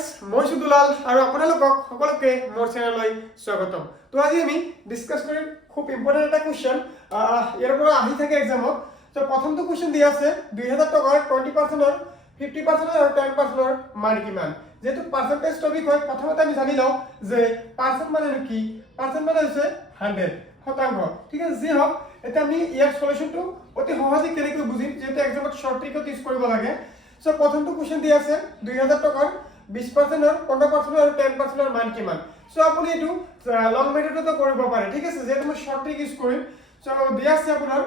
Friends मैं दुलाल और आपलोक सकलोके मोर चेनेलলৈ स्वागतम। तो आज আমি ডিসকাস কৰিম খুব ইম্পৰ্টেন্ট এটা কোৱেশ্চন ইয়াৰ পৰা আহি থাকে এক্সামত। তো প্ৰথমটো কোৱেশ্চন দিয়া আছে 2000 টকাৰ 20% ৰ 50% আৰু 10% ৰ মান কিমান। যেটো পাৰ্সেন্টেজ টপিক হয় প্ৰথমতে আমি জানি লও যে পার্সেন্ট মানে কি। পার্সেন্ট মানে হৈছে 100 শতাংশ। ঠিক আছে, যি হোক এটা আমি ইয়াৰ সলিউশনটো অতি সহজে কেনেকৈ বুজিম যেটো এক্সামত শৰ্ট ট্ৰিকত ইউজ কৰিব লাগে। সো প্ৰথমটো কোৱেশ্চন দিয়া আছে 2000 টকাৰ 20% और 15% और 10% और मान किमान। सो আপুনি এটো লং মেথডতো কৰিব পাৰে। ঠিক আছে, যেটো মই শৰ্ট ট্ৰিক ইউজ কৰিম। সো দিয়া আছে আপোনাৰ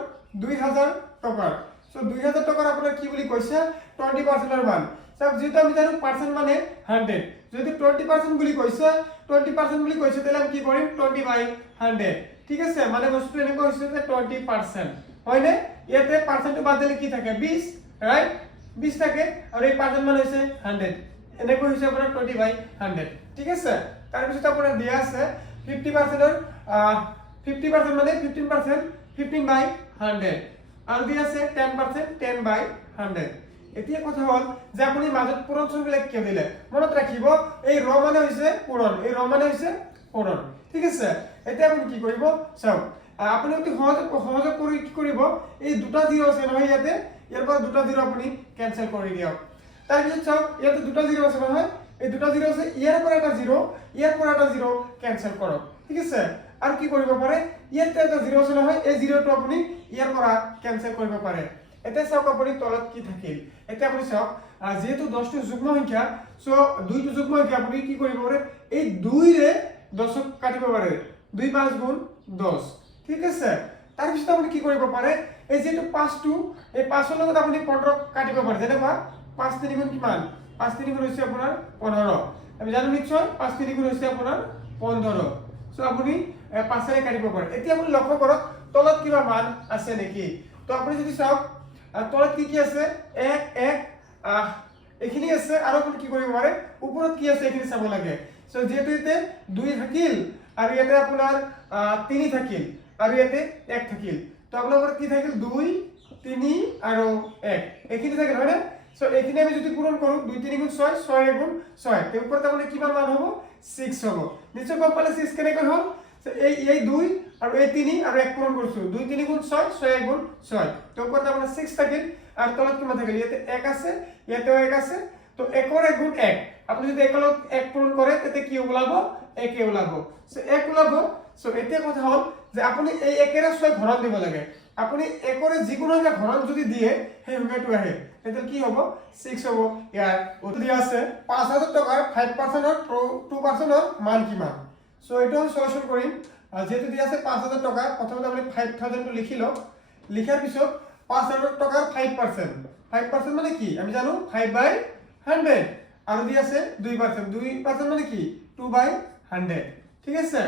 2000 টকা। সো 2000 টকাৰ আপোনাৰ কি বুলি কৈছে 20% ৰ মান। সব যেটো আমি জানো পার্সেন্ট মানে 100, যদি 20% বুলি কৈছে 20% বুলি কৈছে তাহলে আমি কি কৰিম 20/100। ঠিক আছে, মানে বস্তু এনেকৈ হৈছে যে 20% হয়নে। ইয়াতে পার্সেন্টটো বাদ দিলে কি থাকে 20, রাইট 20 থাকে আৰু এই পাৰ্সেন্ট মানে হৈছে 100, এনেকৈ হৈছে আপোনাৰ 20/100। ঠিক আছে, তাৰ পিছত আপোনাৰ দিয়া আছে 50% ৰ 50% মানে 15% 15/100 আৰু দিয়া আছে 10% 10/100। এতিয়া কথা হল যে আপুনি মাজত পূৰণ সংখ্যাবিলাক কিয় দিলে মনত ৰাখিব। এই ৰ মানে হৈছে পূৰণ, এই ৰ মানে হৈছে পূৰণ। ঠিক আছে, এতিয়া আপুনি কি কৰিব চাওক, আপুনি অতি সহজে কৰি কি কৰিব এই দুটা জিৰ আছে নহয় ইয়াতে, ইয়াৰ পৰা দুটা জিৰ আপুনি ক্যান্সেল কৰি দিয়ক। তাৰ পিছত চাওক ইয়াতে দুটা জিৰ আছে নহয়, এই দুটা জিৰ আছে, ইয়াৰ পৰা এটা জিৰ ইয়াৰ পৰা এটা জিৰ ক্যান্সেল কৰক। ঠিক আছে, আৰু কি কৰিব পাৰে ইয়াতে এটা জিৰ আছে নহয়, এই জিৰটো আপুনি ইয়াৰ পৰা ক্যান্সেল কৰিব পাৰে। এতিয়া চাওক আপুনি তলত কি থাকিল। এতিয়া আপুনি চাওক যেহেতু 10টো যুগ্ম সংখ্যা, সো 2টো যুগ্ম সংখ্যা আপুনি কি কৰিব পাৰে এই 2 ৰে 10ক কাটিব পাৰে। 2 5 গুণ 10। ঠিক আছে, তাৰ পিছত আপুনি কি কৰিব পাৰে এই যেটো 5টো এই 5ৰ লগত আপুনি 15ক কাটিব পাৰে। যেনেবা 5 3 গুণ কিমান 5 3 গুণ হৈছে আপোনাৰ 15। আমি জানো নিশ্চয় 5 3 গুণ হৈছে আপোনাৰ 15। সো আপুনি 5 ৰে কাটিব পাৰে। এতিয়া আপুনি লক্ষ্য কৰক তলত কিবা মান আছে নেকি। তো আপুনি যদি চাওক তলত কি আছে 1 1 এখিনি আছে, আৰু আপুনি কি কৰিব পাৰে ওপৰত কি আছে এখিনি চাব লাগে। সো যেহেতু ইয়াতে 2 থাকিল আৰু ইয়াতে আপোনাৰ 3 থাকিল আৰু ইয়াতে 1 থাকিল, তো আপোনালোকৰ কি থাকিল 2 3 আৰু 1 এখিনি থাকিল হয়নে। সো এখিনি আমি যদি পূৰণ কৰো 2 3 গুণ 6 6 গুণ 6 তে উপরতে মানে কিমান মান হ'ব 6 হ'ব। নিশ্চয় গম পালে 6 কেনেকৈ হ'ল। সো এই 2 আৰু এই 3 আৰু 1 পূৰণ কৰিছো 2 3 গুণ 6 6 গুণ 6 তে উপৰতে মানে 6 থাকিল আৰু তলত কিমান থাকিল ইয়াতে 1 আছে ইয়াতেও 1 আছে। তো 1 ৰ 1 গুণ 1, আপুনি যদি 1 ৰ 1 পূৰণ কৰে তেতে কি ওলাব 1 ওলাব। সো 1 ওলাব। সো এতিয়া কথা হ'ল যে আপুনি এই 1 ৰ 6 ঘৰত দিব লাগে। আপুনি 1 ৰ যিকোনো এটা ঘৰত যদি দিয়ে সেই সংখ্যাটো আহে তেতে কি হ'ব 6 হ'ব। ইয়াৰ উত্তৰ দিয়া আছে 5000 টকাৰ 5% আৰু 2% ৰ মান কিমান। সো এটো আমি সলিউশন কৰিম। যেহেতু দিয়া আছে 5000 টকা, প্ৰথমতে আপুনি 5000 টো লিখি লওক। লিখাৰ পিছত 5000 টকাৰ 5% মানে কি আমি জানো 5/100 আৰু দিয়া আছে 2% 2% মানে কি 2/100। ঠিক আছে,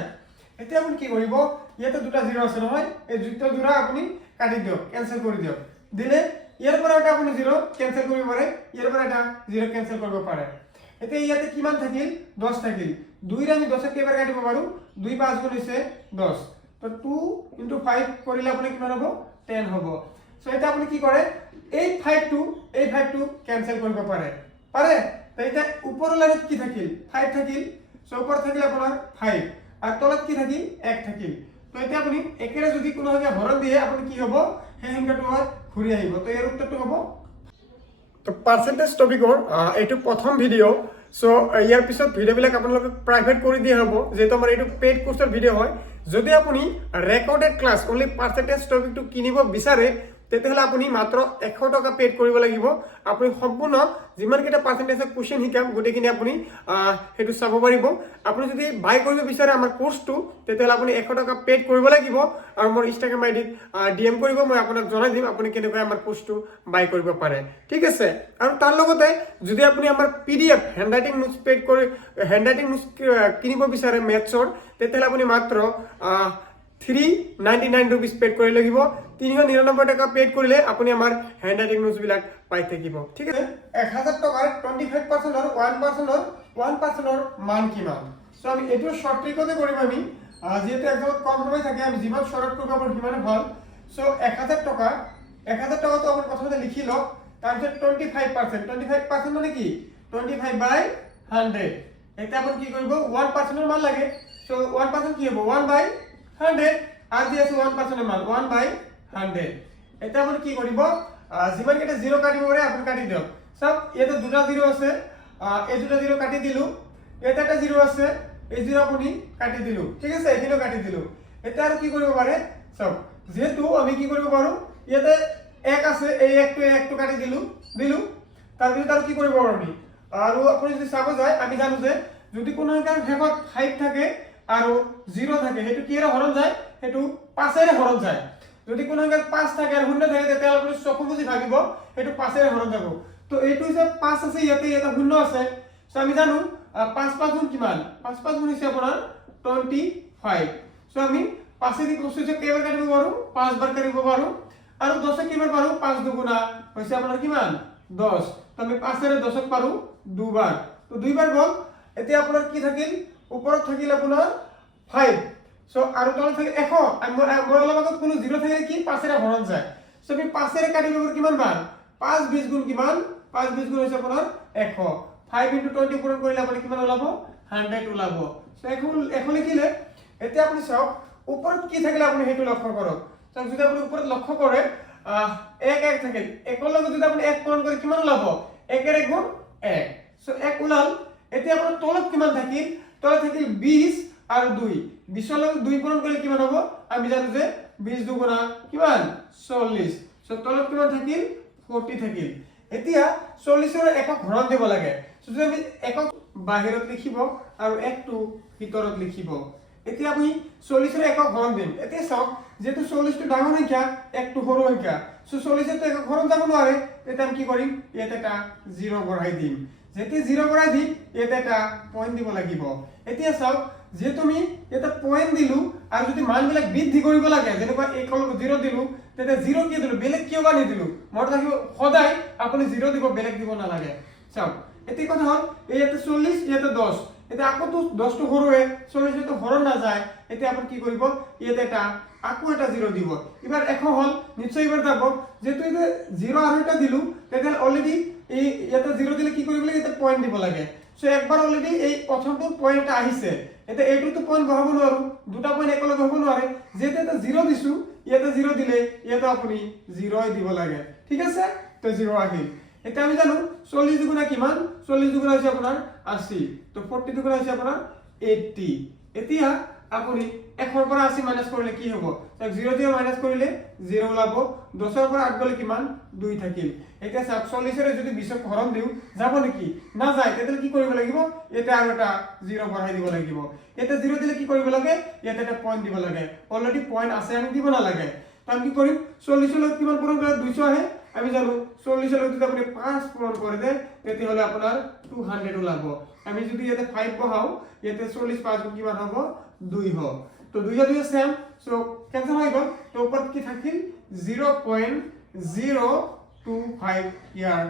এতিয়া আপুনি কি কৰিব ইয়াতে দুটা জিৰ আছে নহয়, এই দুটা জিৰ আপুনি কাটি দিয়ক, ক্যান্সেল কৰি দিয়ক। দিলে ইয়াৰ পৰা এটা আপুনি জিৰ ক্যান্সেল কৰিব পাৰে, ইয়াৰ পৰা এটা জিৰ ক্যান্সেল কৰিব পাৰে। এতিয়া ইয়াতে কিমান থাকিল 10 থাকিল। 2 ৰে আমি 10ক কেইবাৰ কাটিব পাৰো 2 5 গুণ হৈছে 10। তো 2 * 5 কৰিলে আপুনি কিমান হ'ব 10 হ'ব। সো এটা আপুনি কি কৰে এই 5টো ক্যান্সেল কৰিব পাৰে পাৰে। তো এটা ওপৰৰ লাইনত কি থাকিল 5 থাকিল। সো ওপৰত থাকিল আপোনাৰ 5 আৰু তলত কি থাকিল 1 থাকিল। তো এতিয়া আপুনি একেৰে যদি কোনো সংখ্যা হৰণ দিয়ে আপুনি কি হ'ব সেই সংখ্যাটো ঘূৰি আহিব। তো ইয়াৰ উত্তৰটো হ'ব। তো পাৰ্সেন্টেজ টপিকৰ এইটো প্ৰথম ভিডিও। সো ইয়াৰ পিছত ভিডিওবিলাক আপোনালোকক প্ৰাইভেট কৰি দিয়া হ'ব, যেহেতু আমাৰ এইটো পেইড কোৰ্সৰ ভিডিও হয়। যদি আপুনি ৰেকৰ্ডেড ক্লাছ অনলি পাৰ্সেন্টেজ টপিকটো কিনিব বিচাৰে তেতিয়াহ'লে আপুনি মাত্ৰ 100 টকা পেড কৰিব লাগিব। আপুনি সম্পূৰ্ণ যিমান কেইটা পাৰ্সেন্টেজৰ কোৱেশ্চন শিকাম গোটেইখিনি আপুনি হেতু চাব পাৰিব। আপুনি যদি বাই কৰিব বিচাৰে আমাৰ কোৰ্সটো তেতিয়াহ'লে আপুনি 100 টকা পেড কৰিব লাগিব আৰু মোৰ ইনষ্টাগ্ৰাম আইডিত ডিএম কৰিব, মই আপোনাক জনাই দিম আপুনি কেনেকৈ আমাৰ কোৰ্সটো বাই কৰিব পাৰে। ঠিক আছে, আৰু তাৰ লগতে যদি আপুনি আমাৰ PDF হেণ্ডৰাইটিং নোটছ পেড কৰি হেণ্ডৰাইটিং নোটছ কিনিব বিচাৰে মেথছৰ তেতিয়াহ'লে আপুনি মাত্ৰ 399 रुपीस पेड কৰি লাগিব। 399 টাকা পেড কৰিলে আপুনি আমাৰ হেণ্ডৰাইটিং নোটছ বিলাক পাই থাকিব। ঠিক আছে, 1000 টকাৰ 25% আৰু 1% ৰ মান কিমান। সো আমি এটো শৰ্ট ট্ৰিকতে কৰিম আমি, যেহেতু একদম কম সময় থাকে আমি যিমান শৰ্ট কৰিব পাৰো সিমানে ভাল। সো 1000 টকা তো আপুনি প্ৰথমতে লিখি লওক, তাৰ পিছত 25% মানে কি 25/100 100 এটা আপনি কি করব 1% এর মান লাগে সো 1% কি হবে 1/100 আর দি আছে 1% এর মান 1/100 এটা আপনি কি করিব যিমান কেটা 0 কাটিব পারে আপনি কাটি দিও সব এটা দুটা 0 আছে এই দুটা 0 কাটি দিলু এটা একটা 0 আছে এই 0 আপনি কাটি দিলু ঠিক আছে এখানেও কাটি দিলু এটা আর কি করিব পারে সব যেহেতু আমি কি করিব পারো ইয়াতে 1 আছে এই একটু কাটি দিলু তারপরে তার কি করিব আমি আর আপনি যদি চাব যায় আমি জানো যে যদি কোনো কারণ শেষত 5 থাকে আর 0 থাকে হেতু কি এর হরণ যায় হেতু 5 এর হরণ যায় যদি কোনো কারণ 5 থাকে আর 0 থাকে তেতিয়াহলে আপনি চকু বুজি ভাবিব হেতু 5 এর হরণ যাব তো এইটো হিসাব 5 আছে ইয়াতে এটা 0 আছে সো আমি জানো 5 5 গুণ কিমান 5 5 গুণ হিসাব আপোনাৰ 25 সো আমি 5 এৰ কোশ্চেন কেইবাৰ কাটিব পাৰো 5 বাৰ কাটিব পাৰো আৰু 10 এ কিমান পাৰো 5 দুগুণা হৈছে আপোনাৰ কিমান 10 তো আমি 5 এৰ 10 ক পাৰো দুবাৰ তো দুইবাৰ গল এতিয়া আপোনাৰ কি থাকিল ওপৰত থাকিল আপোনাৰ 5 সো আৰু তলত থাকিল 100 মই অলপ আগত কোনো 0 থাকে কি 5 এর হৰণ যায় সো আমি 5 এৰ কাটিব পাৰো কিমান বাৰ 5 20 গুণ কিমান 5 20 গুণ হৈছে আপোনাৰ 100 5 * 20 পূৰণ কৰিলে আপুনি কিমান ওলাব 100 ওলাব সো এখন লিখিলে এতিয়া আপুনি সব ওপৰত কি থাকিলে আপুনি হেতু লক্ষ্য কৰক তো যদি আপুনি ওপৰত লক্ষ্য কৰে 1 1 থাকিল একৰ লগত যদি আপুনি 1 পূৰণ কৰি কিমান ওলাব 1 এৰ গুণ 1 সো 1 ওলাল এতিয়া আপোনাৰ তলত কিমান থাকিল তলত থাকিল 20 আৰু 2 20 ৰ লগত 2 পূৰণ কৰিলে কিমান হ'ব আমি জানো যে 20 দুগুণা কিমান 40 সো তলত কিমান থাকিল 40 থাকিল এতিয়া 40 এর একক হৰণ দিব লাগে সো যদি আমি একক বাহিৰত লিখিব আৰু একটো ভিতৰত লিখিব এতিয়া আমি 40 এৰ একক হৰণ দিম এতিয়া চাওক যেহেতু 40 টো ডাঙৰ সংখ্যা একটো সৰু সংখ্যা সো 40 এৰ তো একক হৰণ যাব নোৱাৰে এটা আমি কি কৰিম ইয়াতে এটা 0 বঢ়াই দিম যেতি 0 বঢ়াই দিম ইয়াতে এটা পয়েন্ট দিব লাগিব এতিয়া চাওক যে তুমি এটা পয়েন্ট দিলু আৰু যদি মানবিলাক বৃদ্ধি কৰিব লাগে যেনেকুৱা একল 0 দিলু তেতে 0 কি দিলু বেলেগ কিয় বানি দিলু মনত ৰাখিব সদায় আপুনি 0 দিব বেলেগ দিব না লাগে চাওক এতি কথা হল এই এটা 40 ইয়াতে 10 এটা আকো তো 10 টো হৰয়ে 40 টো হৰণ না যায় এতি আপুনি কি কৰিব ইয়াতে এটা আকো এটা 0 দিব এবাৰ 100 হল নিশ্চয় এবাৰ যাব যেটো এটা 0 আৰু এটা দিলু তেতে অলৰেডি এই ইয়াতে 0 দিলে কি কৰিব লাগে এটা পয়েন্ট দিব লাগে সো একবাৰ অলৰেডি এই প্ৰথমটো পয়েন্ট আহিছে এটা এইটো তো পয়েন্ট বহাব নোৱাৰো দুটা পয়েন্ট একলগে হ'ব নোৱাৰে যেতে এটা 0 দিছো ইয়াতে 0 দিলে ইয়াতে আপুনি 0 দিব লাগে ঠিক আছে তো 0 আহিল এটা আমি জানো 40 দুগুণা কিমান 40 দুগুণা হৈছে আপোনাৰ 80 তো 40 দুগুণা হৈছে আপোনাৰ 80 এতিয়া আপুনি 1 ৰ পৰা 80 মাইনাস কৰিলে কি হ'ব তাক 0 দিয়ে মাইনাস কৰিলে 0 ওলাব 10 ৰ পৰা 8 গলে কিমান 2 থাকিল এটা 40 এৰ যদি 20 ক হৰণ দিও যাব নেকি না যায় তেতে কি কৰিব লাগিব এটা আৰু এটা 0 বঢ়াই দিব লাগিব এটা 0 দিলে কি কৰিব লাগে ইয়াতে এটা পয়েন্ট দিব লাগে অলৰেডি পয়েন্ট আছে আমি দিব না লাগে তো আমি কি কৰিম 40 লগত কিমান পূৰণ কৰিলে 200 আহে আমি জানো 40 লগত যদি আপুনি 5 পূৰণ কৰি দে তেতি হলে আপোনাৰ 200 ওলাব আমি যদি ইয়াতে 5 বহাও ইয়াতে 40 5 কিমান হ'ব 2 হ'ব তো 2 2 সেম সো ক্যান্সেল হৈ গল তো ওপৰত কি থাকিল 0.025 ইয়াৰ